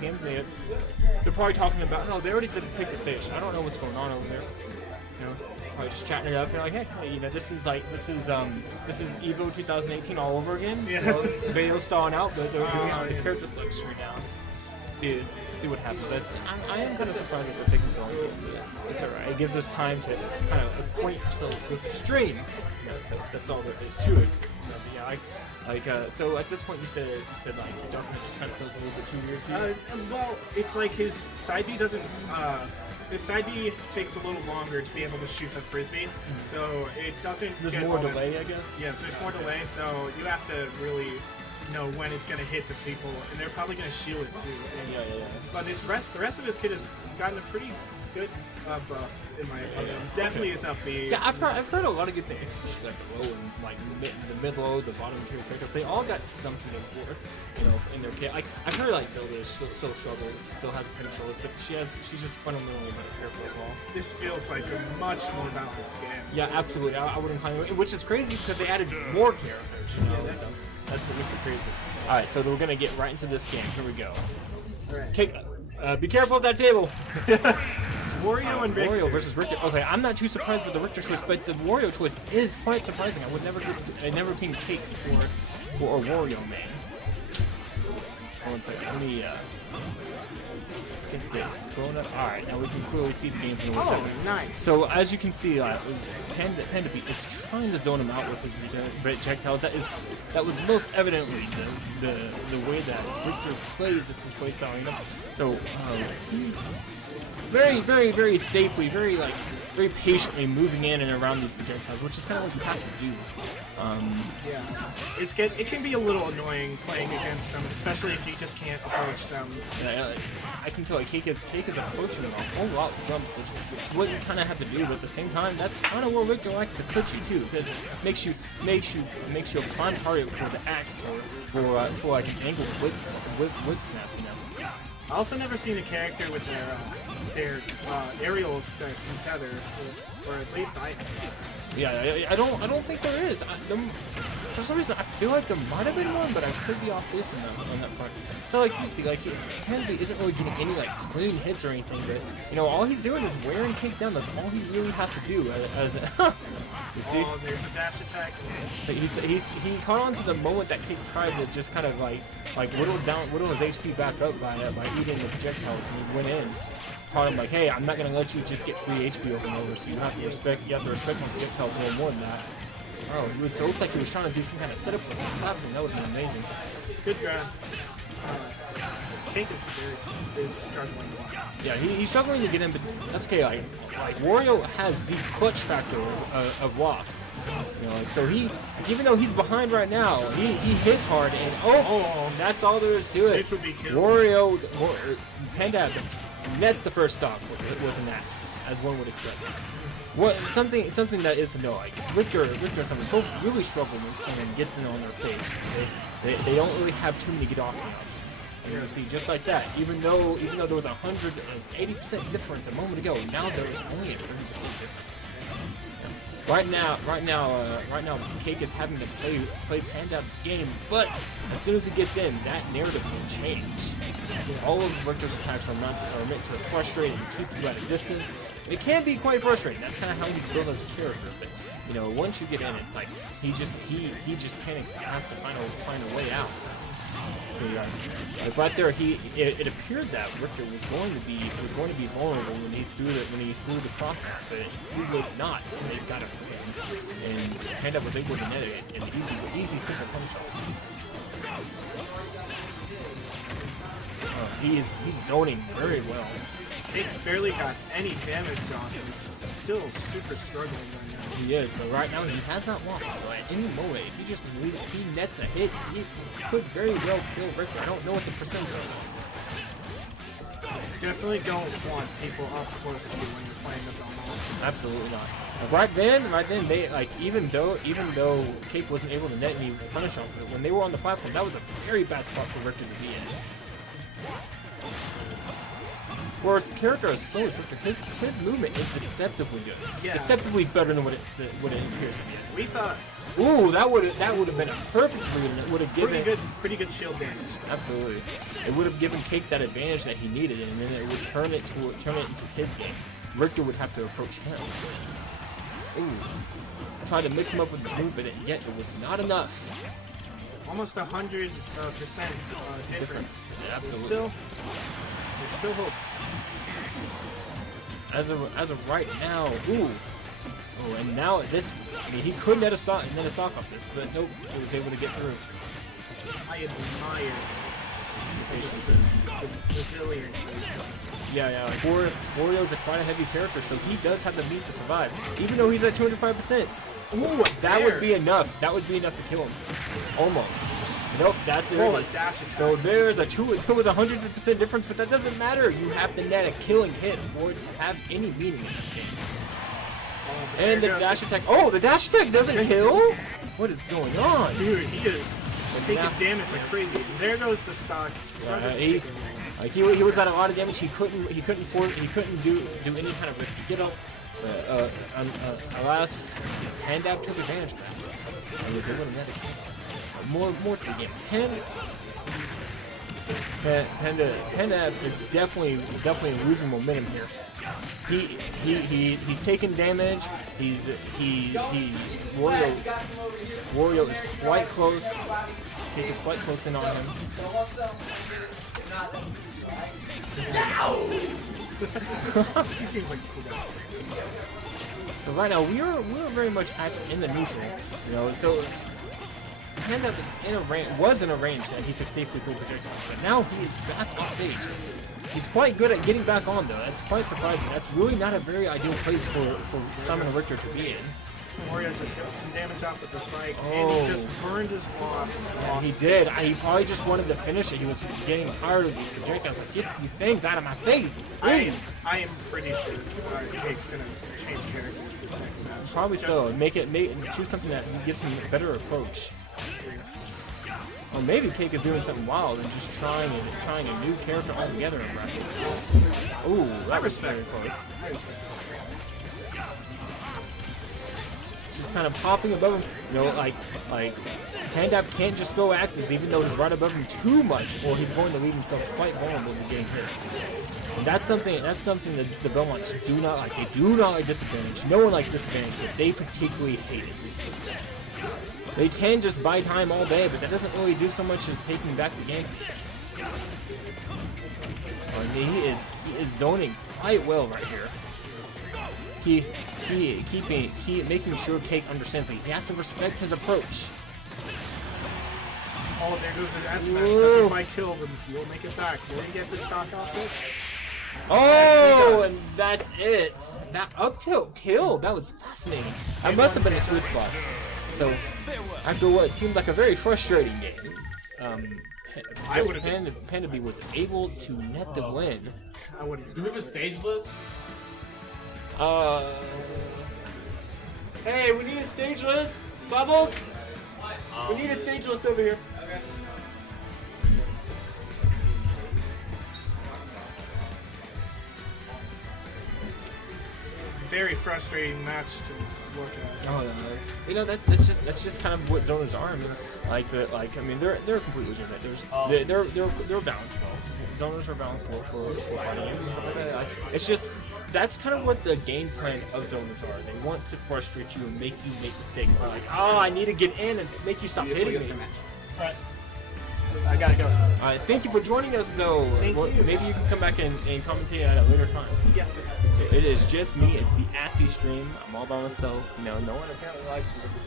these games, they're probably talking about, no, they already did pick the stage. I don't know what's going on over there. You know, probably just chatting it up. They're like, hey, you know, this is Evo 2018 all over again. Yeah. You know, it's video stalling out, but they're doing it. The character selects straight down. See what happens. I am kind of surprised that they're picking so long for this. It's alright. It gives us time to kind of acquaint ourselves with the stream. You know, so that's all there is to it. You know, yeah, so at this point you said like the document just kind of feels a little bit too weird to you? Well, it's like his side B doesn't. His side B takes a little longer to be able to shoot the frisbee, so it doesn't. There's more delay, I guess. Yeah, there's more delay, so you have to really know when it's going to hit the people, and they're probably going to shield it too. And, Yeah. But the rest of his kit has gotten a pretty good buff, in my opinion. Definitely is up B. Yeah, I've heard a lot of good things, especially like the low and like the mid low, the bottom tier pickups. They all got something important, you know, in their kit. Like I've heard like Zelda still struggles, still has the same struggles, but she's just fundamentally better character overall. This feels like a much more balanced game. Yeah, absolutely. I wouldn't claim it, which is crazy because they added more characters. You know, so that's what makes it crazy. All right, so we're gonna get right into this game. Here we go. All right. Cake, be careful of that table. Wario and Richter. Wario versus Richter. Okay, I'm not too surprised with the Richter choice, but the Wario choice is quite surprising. I would never been Cake for a Wario main. Hold on a second. Let me get this. Alright, now we can clearly see the game from the Oh, nice. So as you can see, Panda-B is trying to zone him out with his projectiles. That was most evidently the way that Richter plays. It's his playstyle. You know? So very safely, very patiently moving in and around these projectiles, which is kind of what you have to do. Yeah, it can be a little annoying playing against them, especially if you just can't approach them. Yeah, I can tell like Cake is approaching them a whole lot with jumps, which is what you kind of have to do. But at the same time, that's kind of where Richter likes to put you too, because it makes you a prime target for the axe or for like an angle whip snap. You know. I also never seen a character with their aerials that can tether, or at least I have. Yeah, I don't think there is. For some reason, I feel like there might have been one, but I could be off base on that front. So like you see, like Panda-B isn't really getting any like clean hits or anything, but you know all he's doing is wearing Cake down. That's all he really has to do. You see? Oh, there's a dash attack. He caught on to the moment that Cake tried to just kind of like whittle his HP back up by eating the projectiles, and he went in. Taught him like, hey, I'm not gonna let you just get free HP over and over, so you have to respect my projectiles a little more than that. Oh, it looked like he was trying to do some kind of setup with the platform. That would have been amazing. Good grab. Cake is struggling. Yeah, he's struggling to get in, but that's okay. Like Wario has the clutch factor of Loft. You know, like, so even though he's behind right now, he hits hard, and that's all there is to it. Wario Panda nets the first stock with an axe, as one would expect. Something that is to know, like Richter and someone both really struggle when someone gets in on their face. They don't really have too many get off options. You're gonna see just like that. Even though there was 180% difference a moment ago, now there is only a 30% difference. Right now, Cake is having to play Panda-B's game, but as soon as he gets in, that narrative will change. All of Richter's attacks are meant to frustrate and keep you at a distance. It can be quite frustrating. That's kind of how he's built as a character. But you know, once you get in, it's like he just panics and has to find a way out. So yeah, like right there, it appeared that Richter was going to be vulnerable when he threw the cross out, but he was not. And they got it for him, and Panda was able to net it in an easy simple punish off. He's zoning very well. Cake's barely got any damage on him. He's still super struggling right now. He is, but right now he has not lost. So at any moment, if he nets a hit, he could very well kill Richter. I don't know what the percents are. Definitely don't want people up close to you when you're playing the Belmont. Absolutely not. Right then, they like even though Cake wasn't able to net any punish off of it, when they were on the platform, that was a very bad spot for Richter to be in. Where his character is slow as Richter, his movement is deceptively good. Yeah. Deceptively better than what it appears to be. We thought Ooh, that would have been a perfect read. It would have given pretty good shield damage. Absolutely. It would have given Cake that advantage that he needed, and then it would turn it into his game. Richter would have to approach him. Ooh. I tried to mix him up with his move, but yet it was not enough. Almost 100% difference. Yeah, absolutely. There's still hope. As of right now, ooh. Oh, and now this, I mean, he could net a stock off this, but nope, he was able to get through. I admire the resilience of this stuff. Yeah, like Wario's quite a heavy character, so he does have the meat to survive, even though he's at 205%. Ooh, that would be enough. That would be enough to kill him. Almost. Nope, there it is. So there's it was 100% difference, but that doesn't matter. You have to net a killing hit for it to have any meaning in this game. And the dash attack. Oh, the dash attack doesn't kill? What is going on? Dude, he is taking damage like crazy. There goes the stock. He was at a lot of damage. He couldn't do any kind of risky get up. Alas, Panda-B took advantage of that. He was able to net a kill. More to the game. Panda-B is definitely losing momentum here. He's taking damage. Wario is quite close. Cake is quite close in on him. He seems like a cool guy. So right now we're very much in the neutral, you know. So Panda-B was in a range that he could safely throw projectiles, but now he is back off stage. He's quite good at getting back on though. That's quite surprising. That's really not a very ideal place for Simon Richter to be in. Wario just got some damage off with this bike, and he just burned his waft. Yeah, he did. He probably just wanted to finish it. He was getting tired of these projectiles. Like, get these things out of my face. I am pretty sure Cake's gonna change characters this next match. Probably so. Choose something that gives him a better approach. Or maybe Cake is doing something wild and just trying a new character altogether in bracket. Ooh, that was very close. Just kind of popping above him, you know, like Panda-B can't just throw axes even though he's right above him too much, or he's going to leave himself quite vulnerable to getting hit. And that's something that the Belmonts do not like. They do not like disadvantage. No one likes disadvantage, but they particularly hate it. They can just buy time all day, but that doesn't really do so much as taking back the game. I mean, he is zoning quite well right here. Making sure Cake understands that he has to respect his approach. Oh, there goes an S smash. Doesn't quite kill, but we'll make it back. Will he get the stock off this? Oh, and that's it. That up tilt kill. That was fascinating. That must have been a sweet spot. So, after what seemed like a very frustrating game, Panda-B was able to net the win. I wouldn't. Do we have a stage list? Hey, we need a stage list. Bubbles, we need a stage list over here. Okay. Very frustrating match to look at. Oh, you know that's just kind of what zoners are. I mean, they're completely legitimate. They're balanced well. Zoners are balanced well for fighting games and stuff like that. It's just that's kind of what the game plan of zoners are. They want to frustrate you and make you make mistakes. They're like, oh, I need to get in and make you stop hitting me. Right. I gotta go. Alright, thank you for joining us though. Maybe you can come back and commentate at a later time. Yes, sir. So it is just me, it's the Atsy stream. I'm all by myself. You know, no one apparently likes this.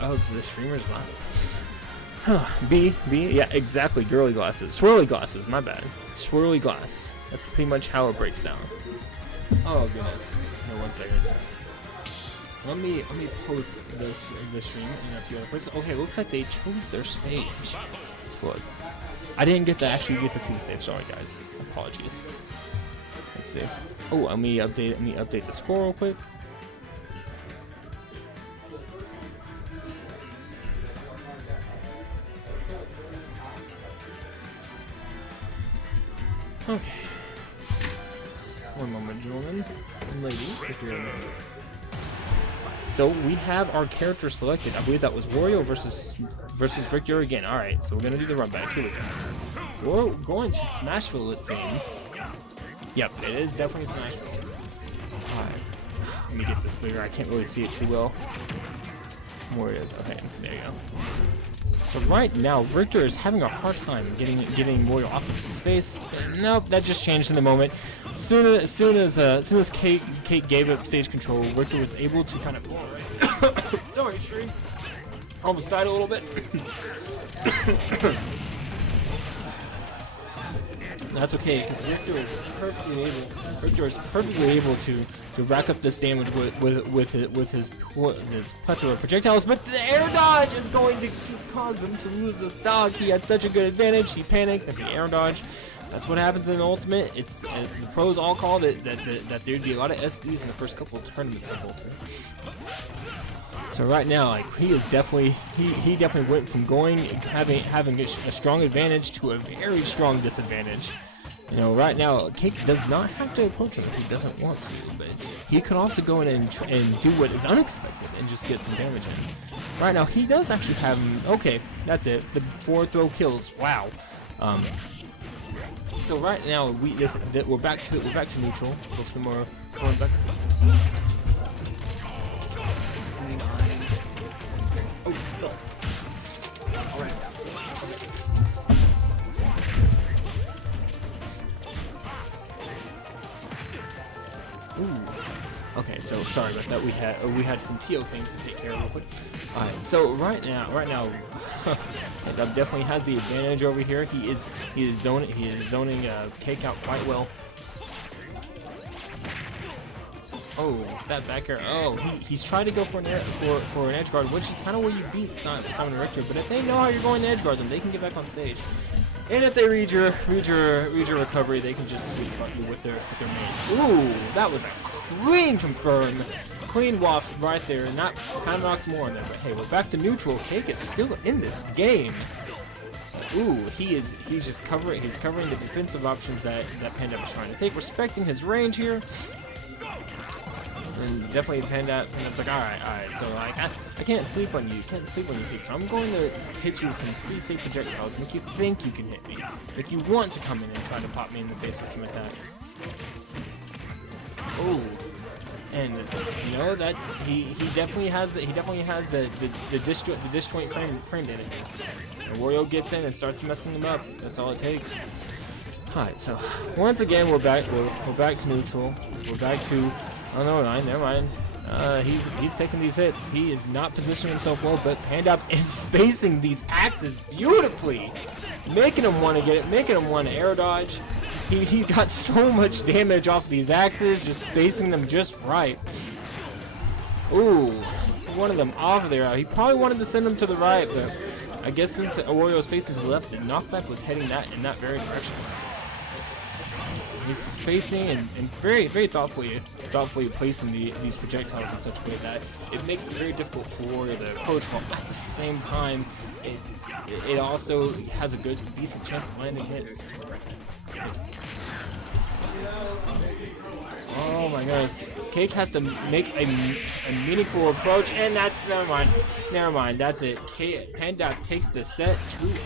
Oh, the streamer's live. B, yeah, exactly. Girly glasses. Swirly glasses, my bad. Swirly glass. That's pretty much how it breaks down. Oh goodness. No, 1 second. Let me post the stream in a few other places. Okay, looks like they chose their stage. Look, I didn't actually get to see the stage. Sorry, guys. Apologies. Let's see. Oh, let me update the score real quick. Okay. One moment, gentlemen and ladies, if you're So we have our character selected. I believe that was Wario versus Richter again. All right, so we're gonna do the run back. Here we go. We're going to Smashville, it seems. Yep, it is definitely Smashville. All right, let me get this bigger. I can't really see it too well. Wario's okay. There you go. So right now, Richter is having a hard time getting Wario off of his face. Nope, that just changed in the moment. As soon as Kate gave up stage control, Richter was able to kind of. Sorry, Shree. Almost died a little bit. That's okay, because Richter is perfectly able to rack up this damage with his plethora of projectiles, but the air dodge is going to cause him to lose the stock. He had such a good advantage, he panicked at the air dodge. That's what happens in Ultimate. It's the pros all called it that there'd be a lot of SDs in the first couple of tournaments of Ultimate. So right now, like he definitely went from having a strong advantage to a very strong disadvantage. You know, right now, Cake does not have to approach him if he doesn't want to, but he could also go in and do what is unexpected and just get some damage in. Right now, he does actually have him. Okay, that's it. The 4 throw kills. Wow. So right now we're back to neutral. Go for more going back. Oh, so. All right. Ooh. Okay, so sorry about that. We had some PO things to take care of real quick. All right, so right now, Dub definitely has the advantage over here. He is zoning Cake out quite well. Oh, that back air. Oh, he's trying to go for an edge guard, which is kind of where you beat Simon Richter. But if they know how you're going to edge guard them, they can get back on stage. And if they read your recovery, they can just sweet spot you with their mace. Ooh, that was a clean confirm. Clean waft right there. Not kind of knocks more on there, but hey, we're back to neutral. Cake is still in this game. Ooh, he's covering the defensive options that Panda was trying to take, respecting his range here. And definitely Panda's like, all right. So like, I can't sleep on you. Pete. So I'm going to hit you with some pretty safe projectiles, make you think you can hit me, make you want to come in and try to pop me in the face with some attacks. Oh, and you know that's he definitely has the disjoint frame damage. And Wario gets in and starts messing him up. That's all it takes. Alright, so once again we're back to neutral. We're back to oh no, never mind. He's taking these hits. He is not positioning himself well, but Panda is spacing these axes beautifully, making him want to get it, making him want to air dodge. He got so much damage off these axes, just spacing them just right. Ooh, one of them off there. He probably wanted to send them to the right, but I guess since Wario was facing to the left, the knockback was heading in that very direction. He's spacing and very, very thoughtfully placing these projectiles in such a way that it makes it very difficult for Wario to approach, while at the same time, it also has a decent chance of landing hits. Oh my goodness. Cake has to make a meaningful approach, and that's never mind. That's it. Panda takes the set 2-0.